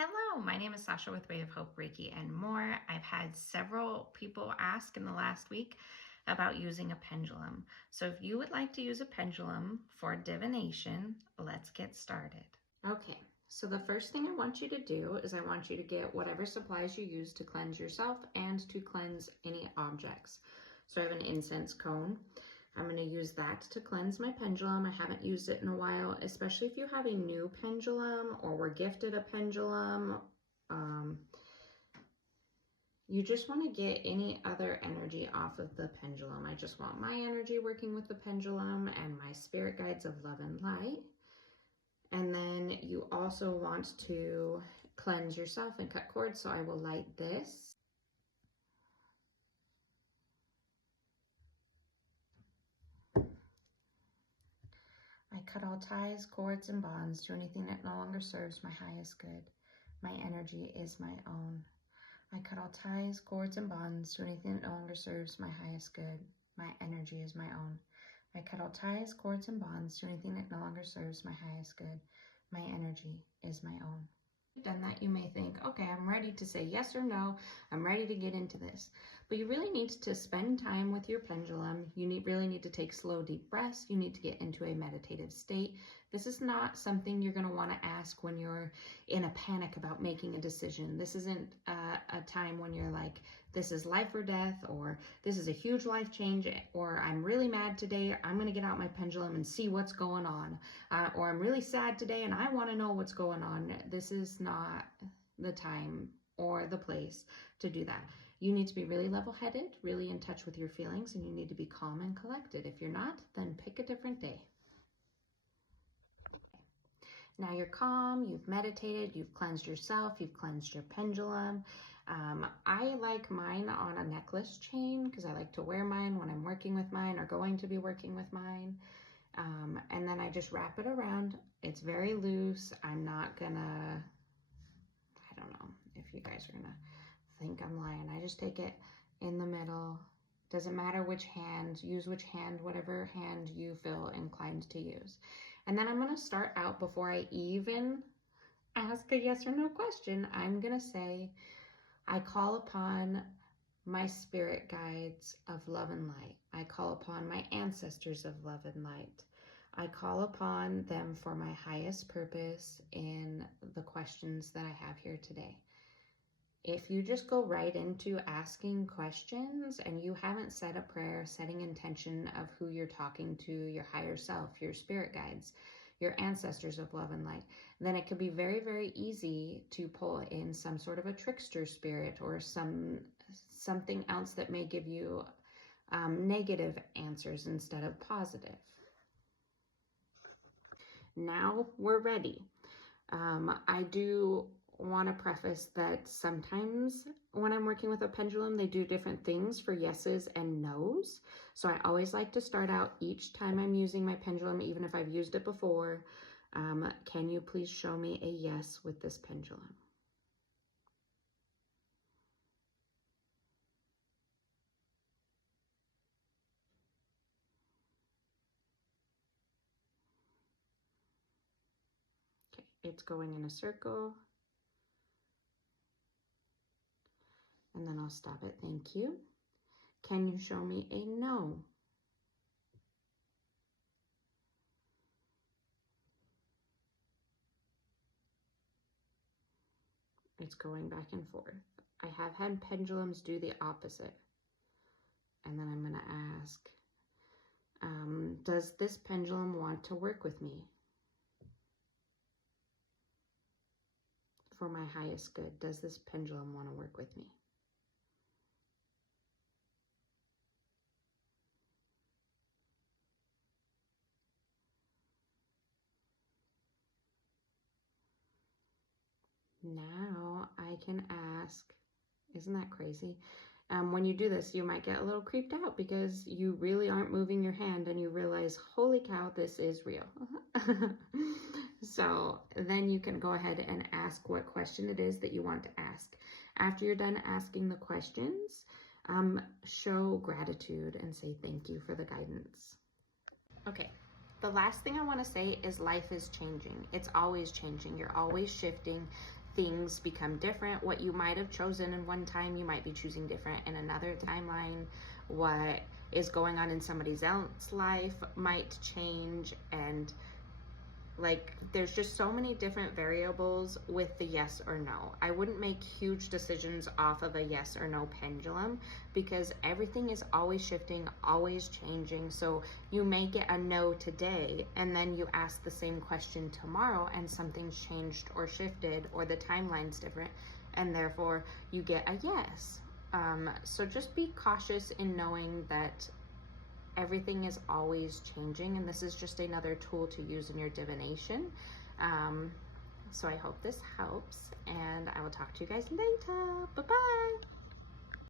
Hello, my name is Sasha with Way of Hope, Reiki, and more. I've had several people ask in the last week about using a pendulum. So if you would like to use a pendulum for divination, let's get started. Okay, so the first thing I want you to do is I want you to get whatever supplies you use to cleanse yourself and to cleanse any objects. So I have an incense cone. I'm going to use that to cleanse my pendulum. I haven't used it in a while, especially if you have a new pendulum or were gifted a pendulum. You just want to get any other energy off of the pendulum. I just want my energy working with the pendulum and my spirit guides of love and light. And then you also want to cleanse yourself and cut cords. So I will light this. I cut all ties, cords, and bonds to anything that no longer serves my highest good. My energy is my own. I cut all ties, cords, and bonds to anything that no longer serves my highest good. My energy is my own. I cut all ties, cords, and bonds to anything that no longer serves my highest good. My energy is my own. Done that, you may think, okay, I'm ready to say yes or no. I'm ready to get into this. But you really need to spend time with your pendulum. You really need to take slow, deep breaths. You need to get into a meditative state. This is not something you're going to want to ask when you're in a panic about making a decision. This isn't a time when you're like, this is life or death, or this is a huge life change, or I'm really mad today. I'm going to get out my pendulum and see what's going on. Or I'm really sad today and I want to know what's going on. This is not the time or the place to do that. You need to be really level-headed, really in touch with your feelings, and you need to be calm and collected. If you're not, then pick a different day. Now you're calm, you've meditated, you've cleansed yourself, you've cleansed your pendulum. I like mine on a necklace chain because I like to wear mine when I'm working with mine or going to be working with mine. And then I just wrap it around. It's very loose. I'm not gonna, I don't know if you guys are gonna think I'm lying. I just take it in the middle. Doesn't matter which hand, use which hand, whatever hand you feel inclined to use. And then I'm gonna start out before I even ask a yes or no question. I'm gonna say, I call upon my spirit guides of love and light. I call upon my ancestors of love and light. I call upon them for my highest purpose in the questions that I have here today. If you just go right into asking questions and you haven't said a prayer, setting intention of who you're talking to, your higher self, your spirit guides, your ancestors of love and light, then it could be very, very easy to pull in some sort of a trickster spirit or something else that may give you negative answers instead of positive. Now we're ready. I do want to preface that sometimes when I'm working with a pendulum, they do different things for yeses and nos. So I always like to start out each time I'm using my pendulum, even if I've used it before. Can you please show me a yes with this pendulum? Okay, it's going in a circle. And then I'll stop it. Thank you. Can you show me a no? It's going back and forth. I have had pendulums do the opposite. And then I'm going to ask, does this pendulum want to work with me for my highest good? Does this pendulum want to work with me? Now I can ask, isn't that crazy? When you do this, you might get a little creeped out because you really aren't moving your hand and you realize, holy cow, this is real. So then you can go ahead and ask what question it is that you want to ask. After you're done asking the questions, show gratitude and say thank you for the guidance. Okay. The last thing I want to say is life is changing. It's always changing. You're always shifting. things become different. What you might have chosen in one time, you might be choosing different in another timeline. What is going on in somebody else's life might change, and like there's just so many different variables with the yes or no. I wouldn't make huge decisions off of a yes or no pendulum, because everything is always shifting, always changing. So you may get a no today, and then you ask the same question tomorrow and something's changed or shifted, or the timeline's different, and therefore you get a yes. So just be cautious in knowing that everything is always changing, and this is just another tool to use in your divination. So I hope this helps, and I will talk to you guys later. Bye-bye.